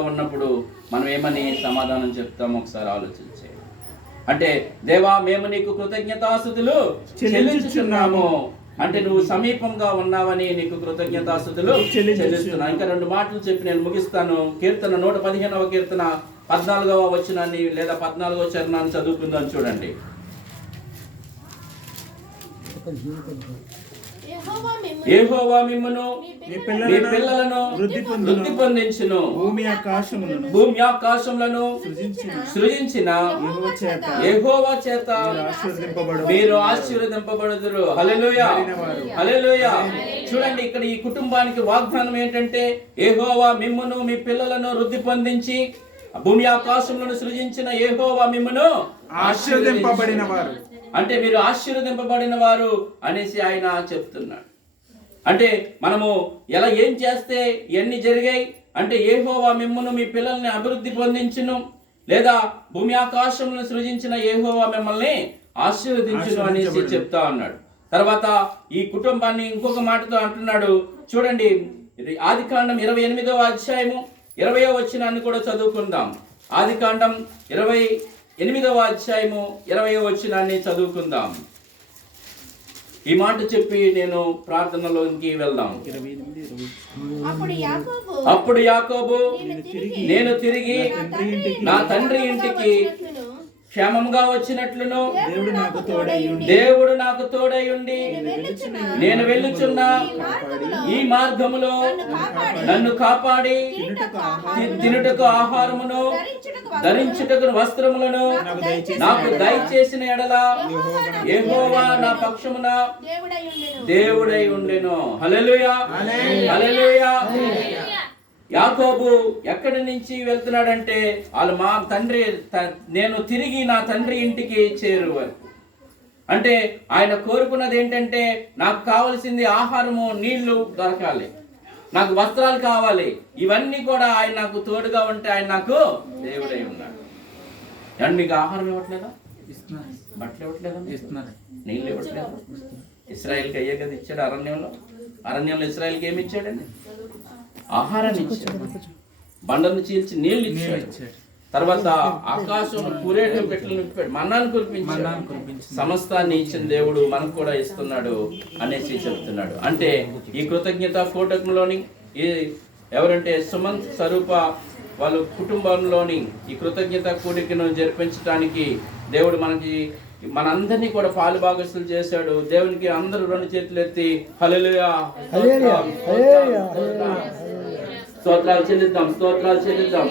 ఉన్నప్పుడు మనం ఏమని సమాధానం చెప్తామో ఒకసారి ఆలోచించే. అంటే దేవా, మేము నీకు కృతజ్ఞతాస్తుతులు చెల్లించుచున్నాము. అంటే నువ్వు సమీపంగా ఉన్నావని నీకు కృతజ్ఞతాస్తుతులు చెల్లిస్తున్నావు. ఇంకా 2 మాటలు చెప్పి నేను ముగిస్తాను. కీర్తన 115వ కీర్తన 14వ వచనాన్ని లేదా 14వ చరణాన్ని చదువుకుందాం. చూడండి. యెహోవా మిమ్మును మీ పిల్లలను వృద్ధి పొందించును. భూమి ఆకాశములను సృజించిన యెహోవా చేత మీరు ఆశీర్వదింపబడుదురు. హల్లెలూయా, హల్లెలూయా. చూడండి, ఇక్కడ ఈ కుటుంబానికి వాగ్దానం ఏంటంటే, యెహోవా మిమ్మును మీ పిల్లలను వృద్ధి పొందించి భూమి ఆకాశములను సృజించిన యెహోవా మిమ్మును ఆశీర్వదింపబడిన వారు, అంటే మీరు ఆశీర్వదింపబడిన వారు అనేసి ఆయన చెప్తున్నాడు. అంటే మనము ఏం చేస్తే ఎన్ని జరిగాయి అంటే, యెహోవా మిమ్మును మీ పిల్లల్ని అభివృద్ధి పొందించును, లేదా భూమి ఆకాశములను సృజించిన యెహోవా మిమ్మల్ని ఆశీర్వదించును అనేసి చెప్తా ఉన్నాడు. తర్వాత ఈ కుటుంబాన్ని ఇంకొక మాటతో అంటున్నాడు. చూడండి, ఆదికాండం 28వ అధ్యాయము 20వ వచనాన్ని కూడా చదువుకుందాం. ఆదికాండం 28వ అధ్యాయము 20వ వచనాన్ని చదువుకుందాం. ఈ మాట చెప్పి నేను ప్రార్థనలోకి వెళ్దాం. అప్పుడు యాకోబు నేను తిరిగి నా తండ్రి ఇంటికి క్షేమంగా వచ్చినట్లును దేవుడు నాకు తోడై ఉండి నేను వెళ్ళుచున్న ఈ మార్గములో నన్ను కాపాడి తినుటకు ఆహారమును ధరించుటకు వస్త్రములను నాకు దయచేసిన ఎడల యెహోవా నా పక్షమున దేవుడై ఉండెను. హల్లెలూయా, హల్లెలూయా. యాకోబు ఎక్కడి నుంచి వెళ్తున్నాడంటే, వాళ్ళు మా తండ్రి నేను తిరిగి నా తండ్రి ఇంటికి చేరువారు. అంటే ఆయన కోరుకున్నది ఏంటంటే, నాకు కావలసింది ఆహారము, నీళ్లు దొరకాలి, నాకు వస్త్రాలు కావాలి. ఇవన్నీ కూడా ఆయన నాకు తోడుగా ఉంటే ఆయన నాకు దేవుడై ఉన్నాడు. అండ్ మీకు ఆహారం ఇవ్వట్లేదా? బట్టలు ఇవ్వట్లేదా? నీళ్ళు ఇవ్వట్లేదా? ఇశ్రాయేల్కి అయ్యే కదా ఇచ్చాడు. అరణ్యంలో ఇశ్రాయేల్కి ఏమి ఇచ్చాడండి? ఆహారాన్ని ఇచ్చాడు, బండను చీల్చి నీళ్లు ఇచ్చాడు. తర్వాత ఆకాశం పూరేడు పెట్టెలు నింపాడు, మన్నాను కురిపించాడు. సమస్తాన్ని ఇచ్చిన దేవుడు మనకు కూడా ఇస్తున్నాడు అనేసి చెప్తున్నాడు. అంటే ఈ కృతజ్ఞత కూటమిలోని ఎవరంటే సుమంత్ స్వరూప వాళ్ళ కుటుంబంలోని ఈ కృతజ్ఞత కూడికను జరిపించడానికి దేవుడు మనందరినీ కూడా పాలు భాగస్తులు చేశాడు. దేవునికి అందరూ 2 చేతులు ఎత్తి హల్లెలూయా స్తోత్రాలు చెల్లిద్దాం.